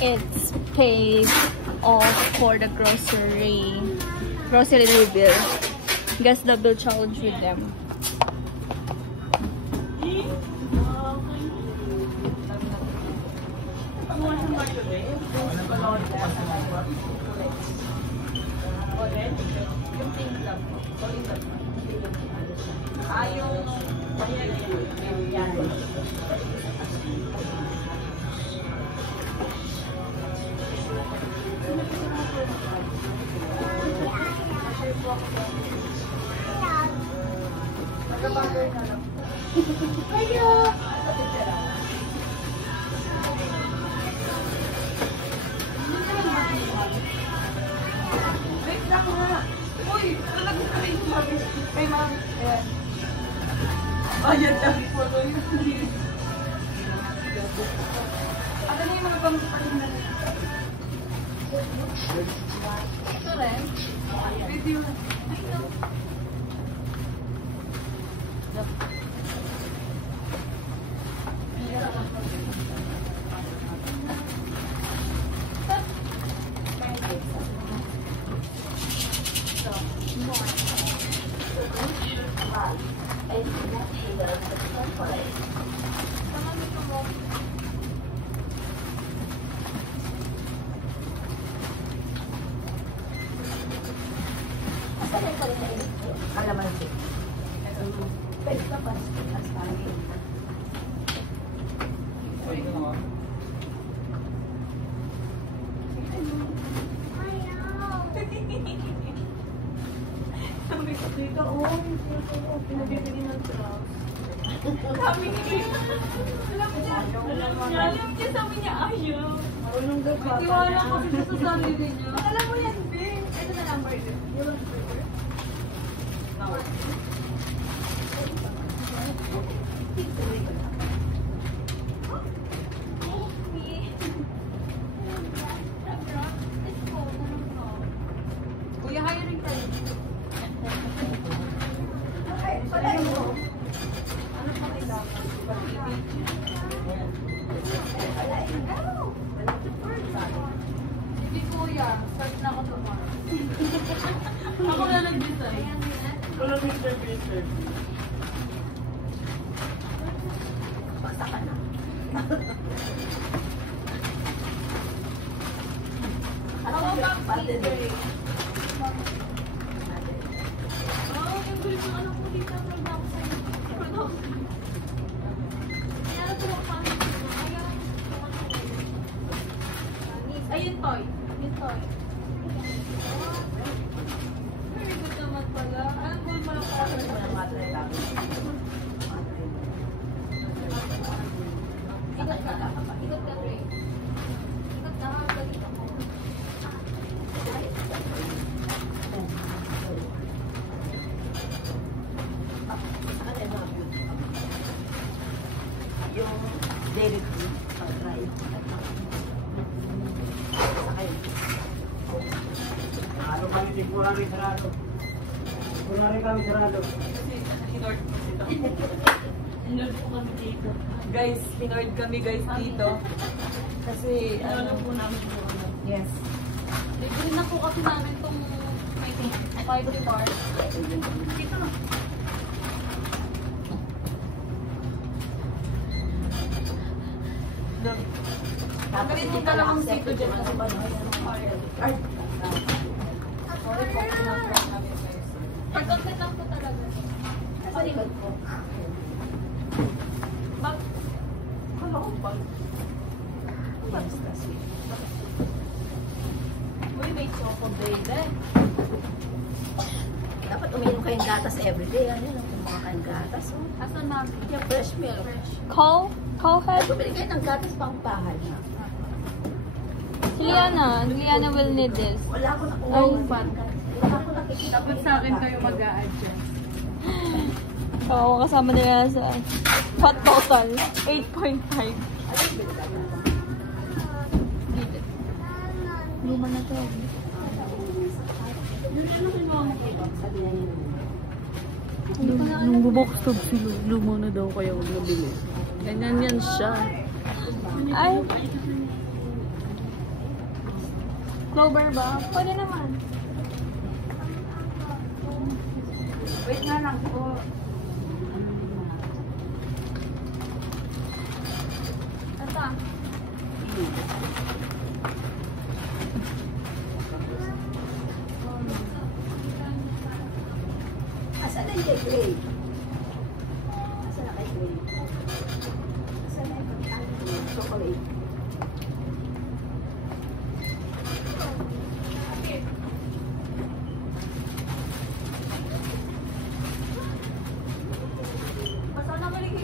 it's paid off for the grocery bill. Guess the bill challenge with them. Ayan lang po ito yung ano na yung mga pang-parin na ito rin? Video na. Ay, no. Kalamansi. Pwede ka pa as kami. Sabi ko dito, pinabibili ng drugs. Sabi niya, alam niya, sabi niya, ayaw. Tiwala ko dito sa sarili niya. Alam mo yan, Ben. Ito na number niya. Kuya, hiring ka rin. Ano pa kailangan? Hindi kuya, start na ako tomorrow. Ako na nag-design. Wala Mr. Peter. Basta ka na. Ako ba? Pati-day. Yung gulit ng anak ko dito, proud ako sa'yo. Proud ako sa'yo. Kaya ito ang pangit ko. Ay, yung toy. Yung toy. Very good naman pala. Alam ko yung mga pala. Ikot ka. Ikot ka, Dre. Ikot ka, galit ako. Yung dairy cream, pag-dry. Ano kami di kurang rin sarado. Kurang rin kami sarado. Kasi in-order dito. In-order po kami dito. Guys, in-order kami guys dito. Kasi ano po namin po. Yes. Libre na po kasi namin itong 5 bars. Dito na. Tapos ito dalawang sito dyan sa bahay. Pag-content lang po talaga. Sa likod ko. Bak? Ano ko ba? Basta sweet. Uy, may choco baby. Dapat uminom kayong gatas everyday. Ano yun? Mga kayong gatas. Oh. Asan namin? Yung fresh milk. Call her. Bumili kayo ng gatas pang bahay. Si Liana will need this. Wala ko nakuha. Ay, fun. Wala ko nakikita. Dapat sa akin kayo mag-a-adjust. Oo, kasama nila sa hot total 8.5. Luma na to. Nung bubokstog sila, luma na daw kaya huwag nabili. Ganyan yan siya. Ay! Clover ba? Pwede naman. Wait nga lang po. Ito. Asa na yung kay Gray? Asa na kay Gray? Asa na yung chocolate? Basta na maligay.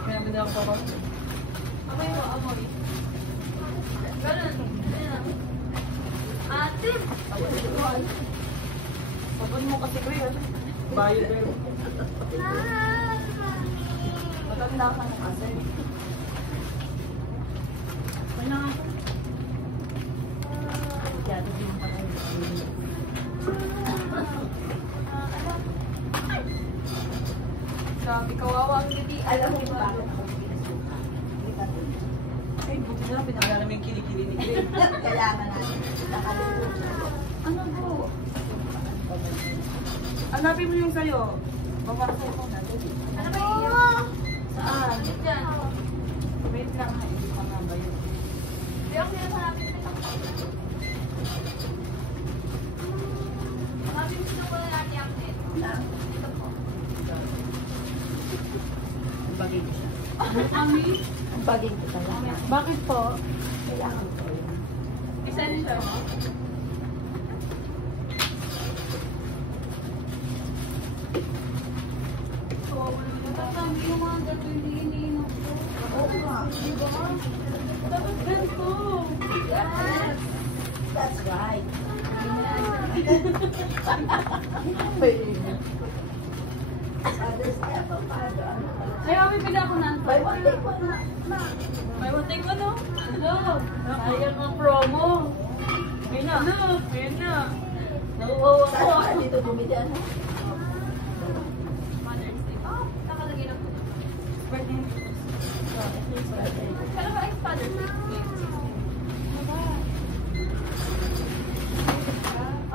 Kaya bida ako pa. Amoy mo, amoy. Ganun. Ayan. Ate! Sabon mo kasi ko yun. Bayo pero. Matanda ka na kasi. Wala nga ako. Masyado din ang pala yung Grabe, kawawa ang ngiti. alam mo kung bakit ako pinasuka. Hindi ka dun. Ay, buti na pinakala namin yung kilikili ni Gray. Kailangan natin nakalulog siya. Ano po? Hanapin mo yung sa'yo. Babasa ko na. Ano ba iyo? Saan? Diyan. Wait lang ha. Hindi pa nga ba yun? Di ako sinasabi na ito. Sabi mo sino ko na natin ang net. Lang. Ito po. Ang bagay ko siya. Ami? Ang bagay ko talaga. Bakit po? Kailangan ko yun. Isa din siya. Sabi yung mga gano'n hindi iniinom ko. Oo nga. Diba? Dapat ganito. That's right. Others kaya pa paano? Ay, mami, pila ko na. By one day ko na. May one thing mo, no? Hello. Sayang ang promo. May na. Ano? May na. Nauwawa ko. Saan ka dito bumili ano? Mother's Day. Oh, nakalagay lang po. Birthday. Kala ba ay Father's Day?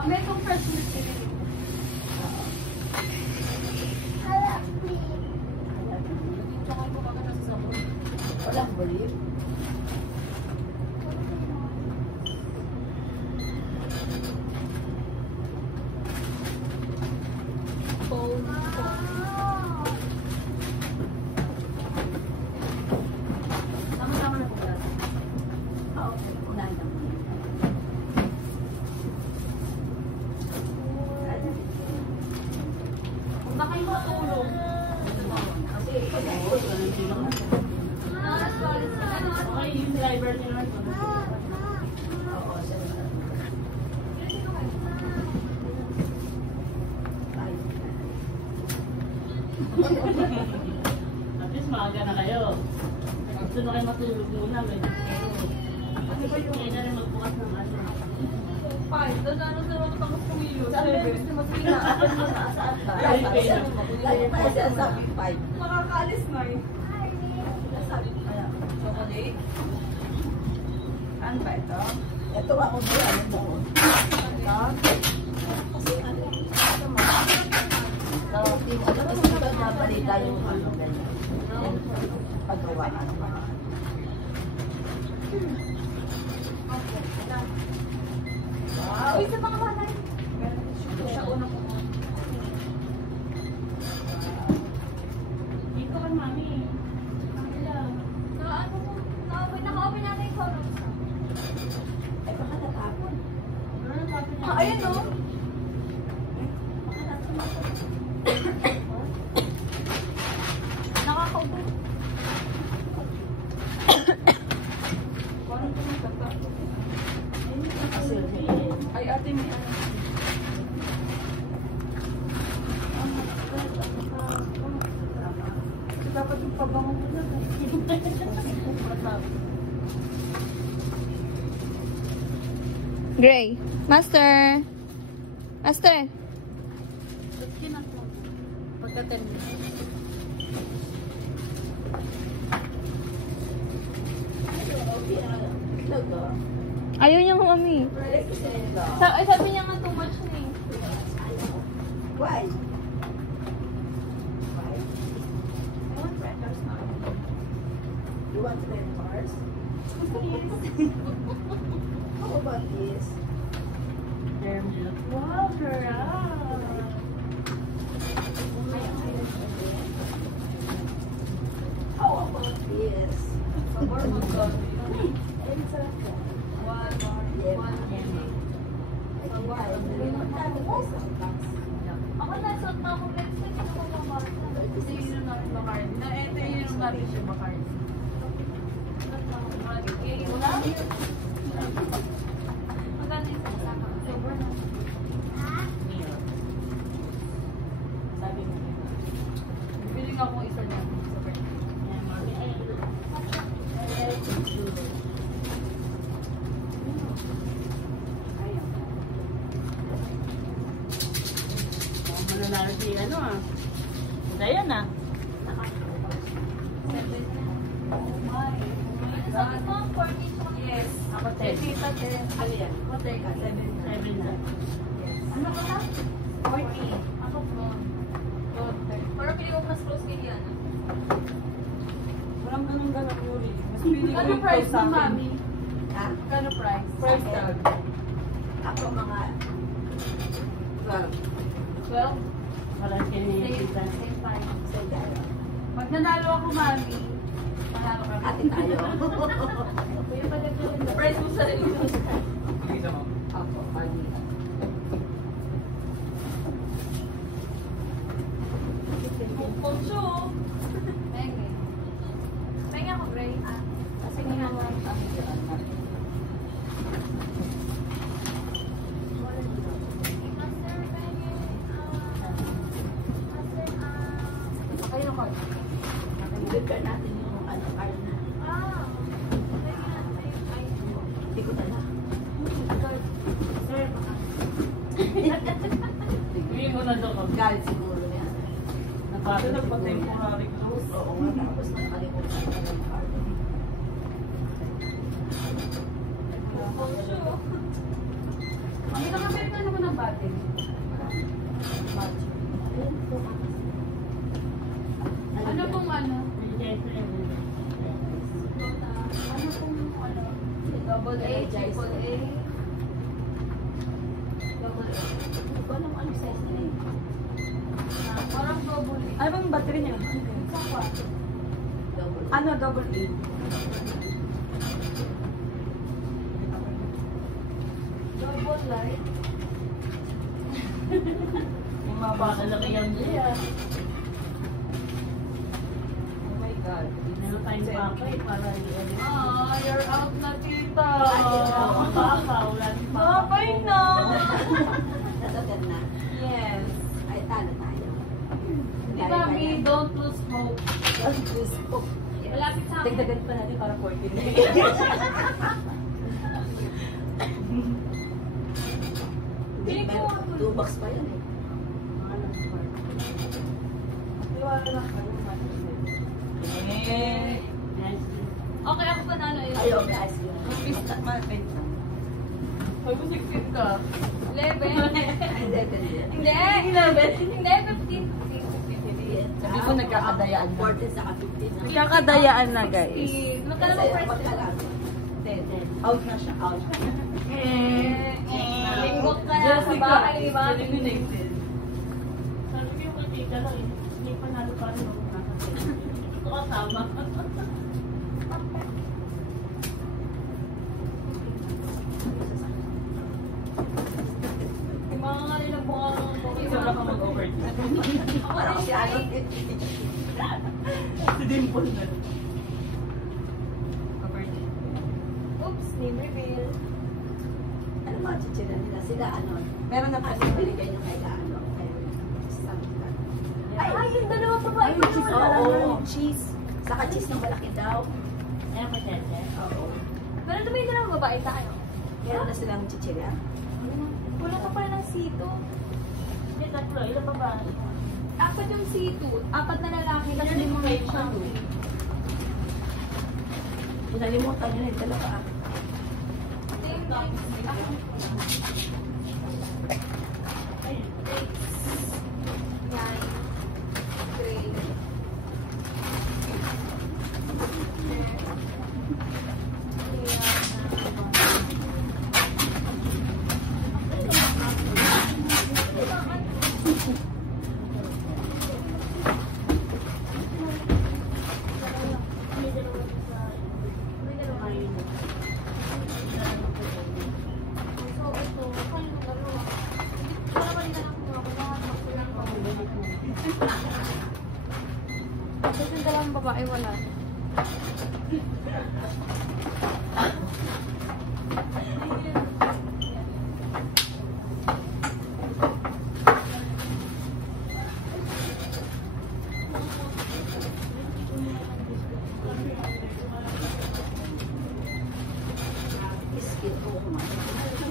May kong fresh milk din. Tsaka ko baka nasa sabon. Walang believe. Phone. Tama-tama na po ba? Okay. Unahin na po. Baka yung matulog. Kasi ikaw na po. Walang sino ka. Okay, yung driver niya naman. Oo, siya na. At least maaga na kayo. Gusto na kayo matulog muna. Kasi ba yung kaya na rin magbukas ng ano? 5. Doon ano sa mga pang kumilos. Saan ba gusto mo sila? Saan mo saan ba? Lagi pa siya sa 5. Makakaalis na eh. Sabi ko kaya. Chocolate. Ano ba ito? Ito ako di ano mo. Ito. Kasi ano. So, di mo alam kasi ito nabalita yung ano ganyan. Yung paggawa ano ba. Wow. Uy, sa mga malay. Siya una ko. Dito ka, mami. Naka-open natin yung photos. Ay, baka natapon. Ayun o. Nakakaupo. Parang tumatata. Kasi Ay, ate, may ano. Dapat yung pabango ko na. Gray. Master. Master. Pagka 10 minutes. logo. Ayaw niya mami. Sabi niya nga too much na eh. Why? You want to learn cars? How about this? Wow, girl. How about this? Ako nasuot na ako next week. Ito ko mamarta. Ito yung Bacardi. Ito yung natin siya Bacardi. Maganda yung sasama. Sobrang na. Sabi mo. Biling ako isa niya. Mananalo si ano ah. Dayan ah. Sabi mo, 40 Yes. Ako 10. Tita, 10. Ano yan? Ako, 10. 7 na. Ano ka na? 40. Ako, 4. Pero pili ko mas close kay Diana. Walang ganun-ganun Yuri. Mas pili ko Ano yung price sa mo, akin. mami? Ha? Kano price? Price tag. Ako mga 12? Wala siya Same, niya. same time. $12. Pag nanalo ako, mami, mahalo ka. Ate tayo. Kuya, pagkakaroon na. Price mo sarili mo. Isa mo. Ako, money. Poncho. Penge. Penge ako, Gray. Kasi nga naman. Master, penge. Master, Kayo ko. Nakalimutan natin yung ano, card na. Hindi ko dala. Sir, bigyan mo na doon. Galit siguro yan. Ito nagpa-temporary close. Oo nga, tapos nakalimutan ko ng card. Poncho. Mami, nakabit na naman ang battery. Ano pong ano? Ano pong ano? Double A, triple A. Double A. Hindi ko alam ano size nila eh. Parang double A. Ano bang battery niya? Double. Ano, double A? Double light. Yung mga pakalaki yan niya. Oh my God. Hindi na tayo pakay para i-edit. You're out na, tita. Baka, wala ni Papa. Babay na. Natagal na. Yes. Ay, talo tayo. Di ba, me, don't lose hope. Don't lose hope. Malapit sa akin. Dagdagan pa natin para 14. Hindi, meron 2 box pa yan eh. Eh. Okay, ako panalo eh. Ayaw, guys. Yun. Pista, malapit. Ay, mo 16 ka. 11. Hindi, hindi. Hindi. 11. Hindi, 15. Sabi ko nagkakadayaan na. 14 sa 15 na. Nagkakadayaan na, guys. 15. Magkano Kasi ba price? magkalang. 10. Out na siya, out. Linggok ka na sa bahay, di ba? Eliminated. Sabi ko yung katika lang eh. Hindi pa nalo pa rin ako nakasaya. Ito kasama. Yung mga nga nilang bukang Isa lang ka mag-overtime. Parang si ano. Si Dimple na. Overtime. Oops, name reveal. Ano mga chichira nila? Sila ano? Meron na Ano binigay nyo kay ano? Kay Samita. Ay, yung dalawa pa ba? Ay, yung cheese. Wala Oo. na yung cheese. Saka cheese ng malaki daw. Ayan pa siya. Oo. Pero ito ba yung dalawang babae sa ano? Meron na silang chichira. Wala pa pala ng C2. Hindi, tatlo. Ilan pa ba? 4 yung C2. 4 na lalaki. Tapos Yan yung yung mga plate siya. Nalimutan nyo na yung dalawa. Ito yung Tapos yung dalawang babae wala. Biscuit ko kumain.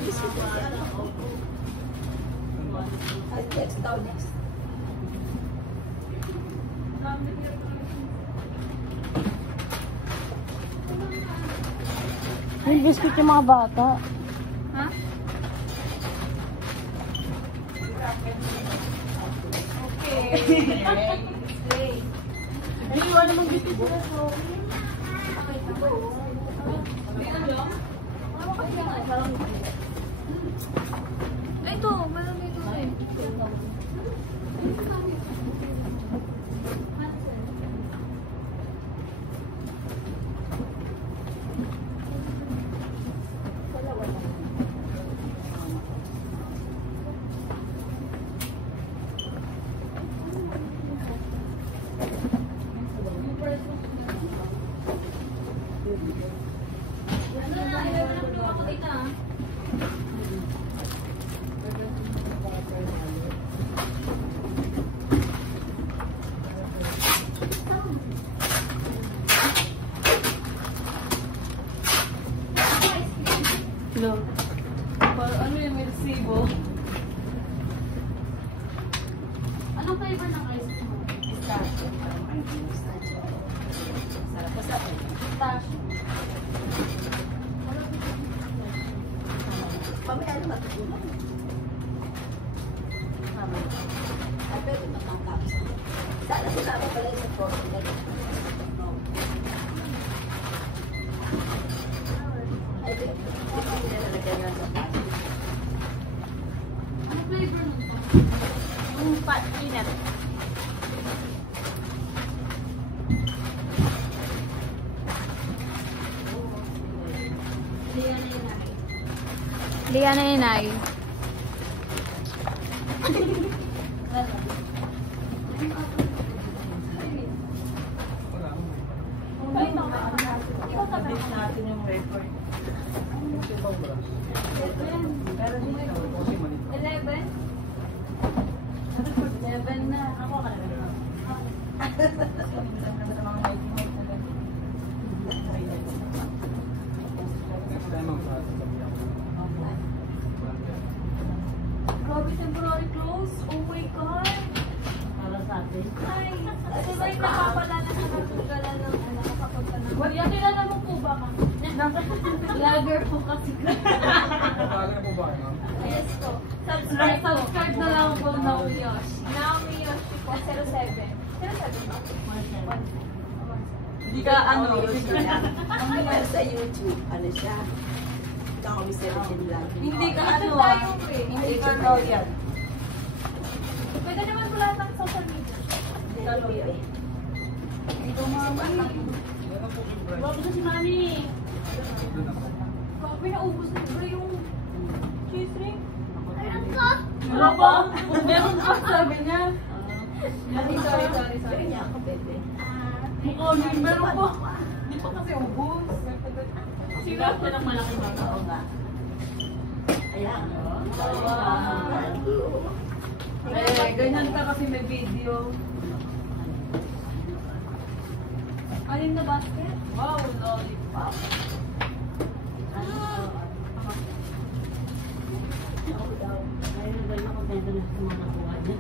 Biscuit ko siya. Next daw, next. Yung biscuit yung mga bata. Ha? Ay, wala namang biscuit sila. Ay, ito. Malami ito eh. No. Para ano yung may resibo? Anong flavor ng ice cream? Pistachio. Sarap. Basta ko. Pistachio. Mamaya na matutunan. Mamaya. Ay, pwede matangkap. Sana sinama pala yung sa protein. Ay, hindi nilalagay nga sa plastic. Anong flavor nun? Yung peanut. Liana Inay. Update natin yung record. 11? 11 na. Ako ka na. Next time ang Grabe, temporary close. Oh my God. Para sa atin. Ay, ito ba yung nakapala na nakapagala ng nakapunta na? Wala, kilala mo po ba ka? Vlogger po kasi. Nakakalala po ba kayo? Yes po. Subscribe na lang po Naomi Yoshi. Naomi Yoshi po, 07. 07 ba? Hindi ka ano. Pero sa YouTube, ano siya? Naomi 17 lang. Hindi ka ano. YouTube tayo eh. Hindi ka royal. Pwede naman po lahat ng social media. Hindi ka royal. Ito mami. Bago na si Mami. Grabe, naubos na ba yung cheese ring? Meron pa? Meron pa, sabi niya. Sorry. Pero niya ako, bebe. Mukha niya, meron pa. Hindi pa kasi ubos. Sila ko ng malaking bata. Oo nga. Ayan. Eh, ganyan ka kasi may video. Alin na basket? Wow, lollipop. Ako daw. Ayun, ganyan ako bebe na sa mga nakuha niya.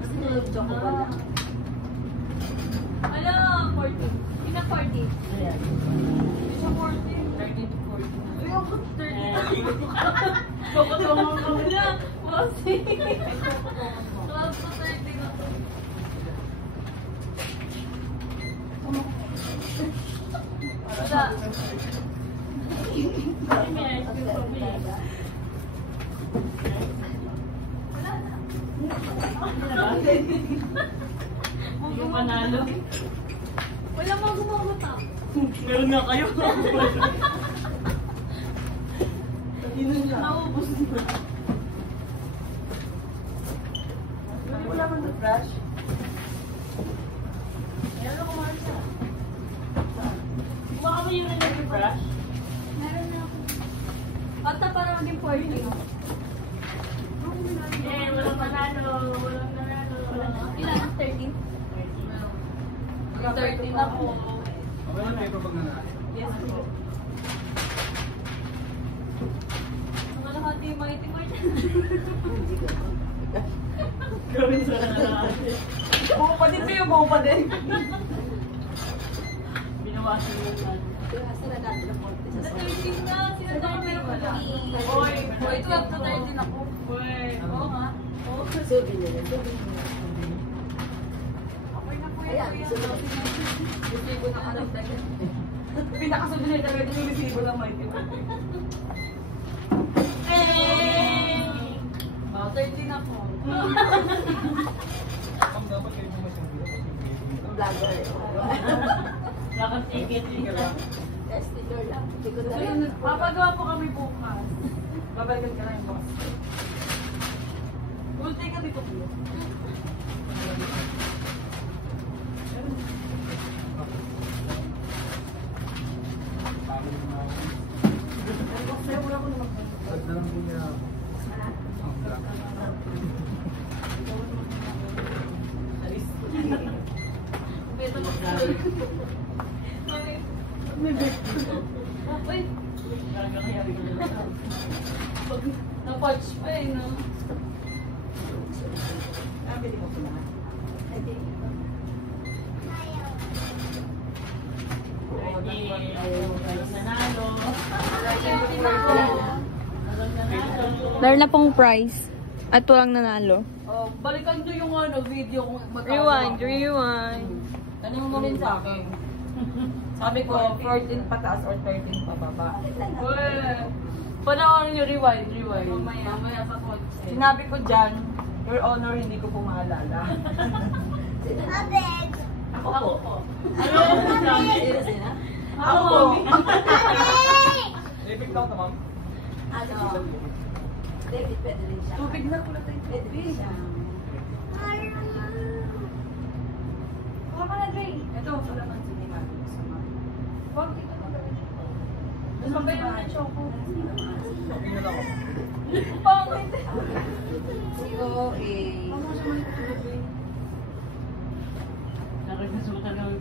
Kasi choco ba lang? Ano? 40. Ina 40. Ayan. Siya 40. 13 to 14. Ay, ako 30. Pagkatungo ko niya. Kasi. Class pa 30 na to. Wala. Yung panalo. Wala mga gumaguta. Meron nga kayo. Naubos na. Wala man the brush. Meron ako mga siya. Baka ba yun na nag-brush? Meron na ako. Ata para maging 40. Walang panalo. Walang nanalo. Ilan? 30? 30 na po. Okay na ito pag nanalo. Yes po. Ang kalahati yung mga itim. Gawin sa nanalo. Buo pa din sa'yo, buo pa din. Binawasan mo yung Hasta na dati na 40 Sa 13 na, sila na meron ko na. Oy, Oy, 12 to 13 ako. Oy, Oo nga. Oo. Subi nila. Subi nila. Apoy na po Ayan, yun. sunod. Resibo na karagdagan. pinakasunod na talaga yung resibo ng mighty. Oh, 13 ako. Ang dapat kayo Ang vlogger. Lakad ticket. Testitor lang. Hindi ko na Ayun, papagawa po kami bukas. Babalikan ka lang yung boss. Ulti ka dito po. Wala ko naman. Pagdalang po niya. Beto mo. May birthday. Uy, na-patch pa eh, no? Pili mo sila. Nanalo. Meron na pong prize at walang nanalo. Oh, balikan nyo yung video kung Rewind, rewind. Tanong mo rin sa akin. Sabi ko, 14 pataas or 13 pababa. Panoorin nyo, rewind. Mamaya pa po. Sinabi ko dyan, Your Honor, hindi ko po maalala. Ako po. Ano po sabi? Ako po. Ipig lang naman. Ano? David, pwede rin siya. Tubig na pula tayo. Pwede rin siya. Kuha ka na, Dre. Ito, wala man si Nima. Huwag dito na gawin. Mas magayon na yung choco. Tingnan ako. Pangit. Zero,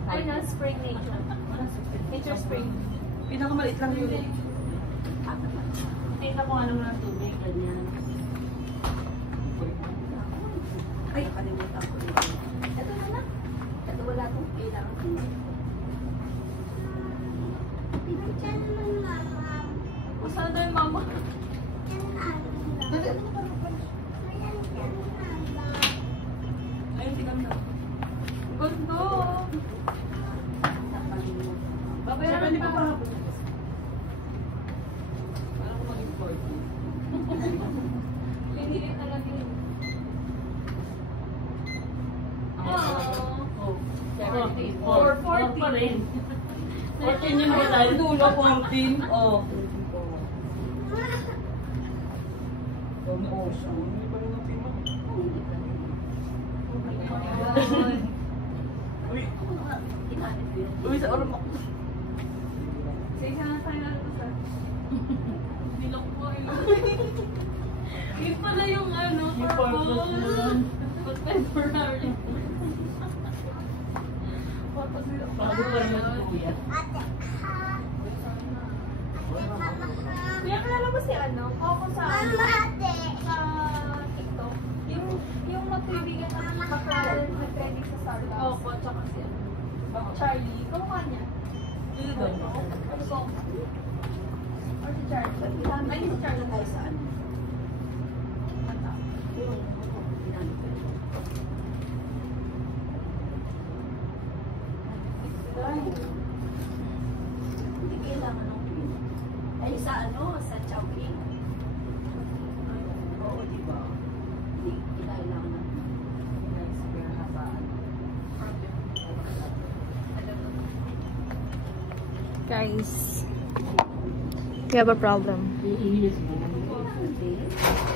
Ay, na spring nature. Nature spring. Pinakamaliit lang yun. Tingnan ko ano ng tubig. Ganyan. Ay, nakalimutan ko rin. Ito na na. Ito wala itong kailangan. Masana na yung mama. Ayun, tingnan na. Gundo. Babayaran di ba pa hapon? Parang ko maging 40. Pinilit na lang yun. Oh. 440 pa rin. 14 yung wala. Dulo, 14. Oh. Hindi pa rin ang team mo. Uy! Uy, sa oras mo. Sige na tayo na ito, sir. Bilok po yun. Yun pala yung ano, Yung purpose na lang. But temporary. Bago pa rin ang kuya. Kuya, kilala mo si ano? Ako sa sa TikTok. Yung magkaibigan namin nag-trending sa Starbucks. Opo, tsaka si ano. Charlie. Kamukha niya. Sino doon? Ano ko? Or si Charles? Ba't ginamit Ay, mo si Charles. tayo sa ano? Mata. Yung ginamit ko. Hindi kailangan ng pin. Ay, sa ano? Sa Chowking. Oo, di ba? Hindi kailangan ng pin. Guys, kaya habaan. Guys, we have a problem.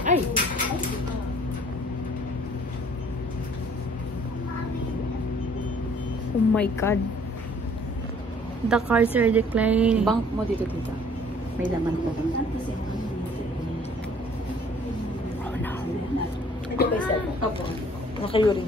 Ay! Oh my god. The cards are declining. Bank mo dito, tita. May laman pa. Ito ba yung cellphone? Opo. Nakayuri.